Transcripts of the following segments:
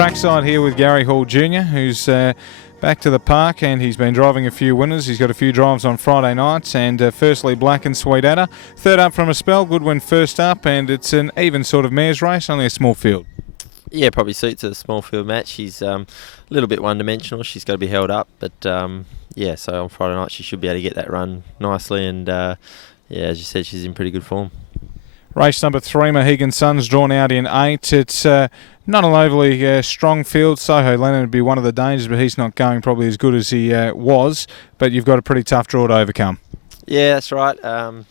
trackside here with Gary Hall Jr., who's back to the park, and he's been driving a few winners. He's got a few drives on Friday nights, and firstly Black and Sweet Adder. Third up from a spell, good win first up, and it's an even sort of mares race, only a small field. Yeah, probably suits a small field match. She's a little bit one-dimensional. She's got to be held up, but yeah, so on Friday night she should be able to get that run nicely, and yeah, as you said, she's in pretty good form. Race number 3, Mohegan Sun's drawn out in 8. It's not an overly strong field. Soho Lennon would be one of the dangers, but he's not going probably as good as he was. But you've got a pretty tough draw to overcome. Yeah, that's right.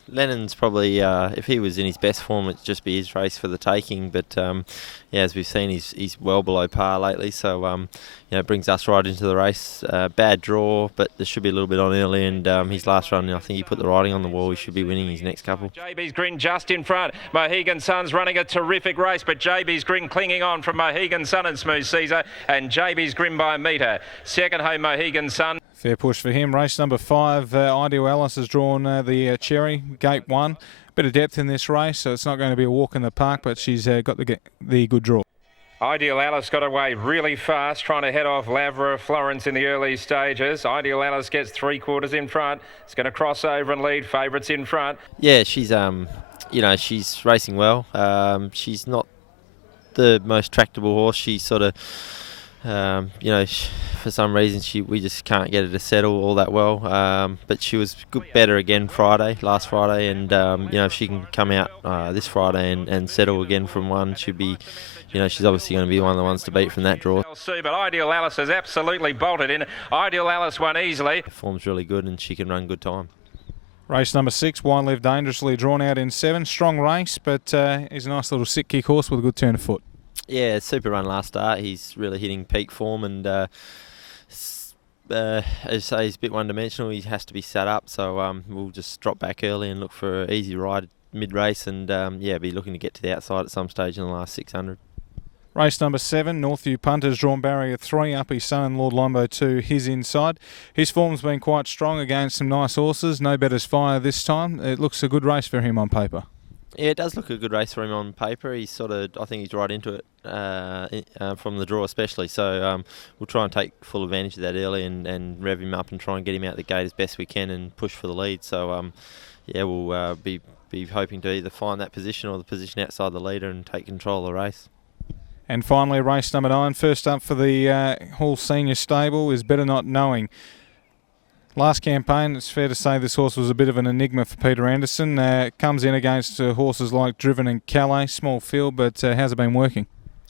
Lennon's probably, if he was in his best form, it'd just be his race for the taking. But yeah, as we've seen, he's well below par lately. So it brings us right into the race. Bad draw, but there should be a little bit on early. And his last run, I think he put the writing on the wall. He should be winning his next couple. JB's Grin just in front. Mohegan Sun's running a terrific race, but JB's Grin clinging on from Mohegan Sun and Smooth Caesar, and JB's Grin by a metre. Second home, Mohegan Sun. Fair push for him. Race number 5, Ideal Ellis has drawn the Cherry, Gate 1. Bit of depth in this race, so it's not going to be a walk in the park, but she's got the good draw. Ideal Alice got away really fast, trying to head off Lavra Florence in the early stages. Ideal Alice gets 3/4 in front. It's going to cross over and lead. Favourites in front. Yeah, she's she's racing well. She's not the most tractable horse. She's sort of for some reason we just can't get her to settle all that well. But she was better again last Friday, and if she can come out this Friday and settle again from one, she'd be, she's obviously going to be one of the ones to beat from that draw. But Ideal Alice has absolutely bolted in. Ideal Alice won easily. Form's really good, and she can run good time. Race number 6, Wine Live Dangerously, drawn out in 7. Strong race, but he's a nice little sick kick horse with a good turn of foot. Yeah, super run last start. He's really hitting peak form, and as I say, he's a bit one-dimensional. He has to be set up, so we'll just drop back early and look for an easy ride mid-race, and be looking to get to the outside at some stage in the last 600. Race number 7, Northview Punters, drawn barrier 3, up his son and Lord Lombo to his inside. His form's been quite strong against some nice horses. No better's fire this time. It looks a good race for him on paper. Yeah, it does look a good race for him on paper. He's I think he's right into it from the draw especially. So we'll try and take full advantage of that early and rev him up and try and get him out the gate as best we can and push for the lead. So we'll be hoping to either find that position or the position outside the leader and take control of the race. And finally, race number 9, first up for the Hall Senior stable is Better Not Knowing. Last campaign, it's fair to say this horse was a bit of an enigma for Peter Anderson. Comes in against horses like Driven and Calais, small field, but how's it been working?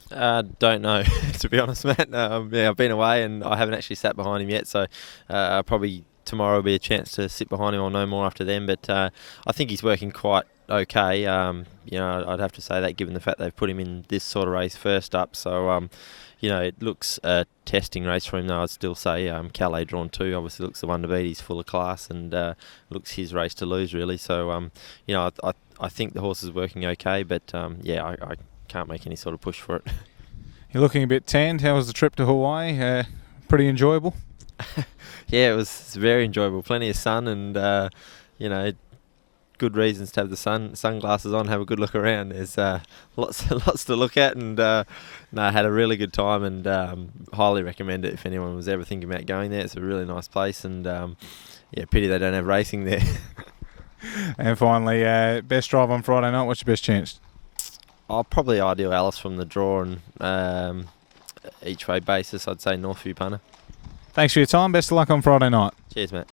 Don't know, to be honest, Matt. I've been away and I haven't actually sat behind him yet, so probably tomorrow will be a chance to sit behind him. I'll know more after then, but I think he's working quite okay. I'd have to say that given the fact they've put him in this sort of race first up, so it looks a testing race for him, though. I'd still say Calais drawn 2 obviously looks the one to beat. He's full of class and looks his race to lose, really. So, I think the horse is working okay, but I can't make any sort of push for it. You're looking a bit tanned. How was the trip to Hawaii? Pretty enjoyable? Yeah, it was very enjoyable. Plenty of sun and, good reasons to have the sunglasses on, have a good look around. There's lots to look at, and I had a really good time, and highly recommend it if anyone was ever thinking about going there. It's a really nice place, and pity they don't have racing there. And finally, best drive on Friday night. What's your best chance? Probably Ideal Alice from the draw and each way basis. I'd say Northview Punter. Thanks for your time. Best of luck on Friday night. Cheers, mate.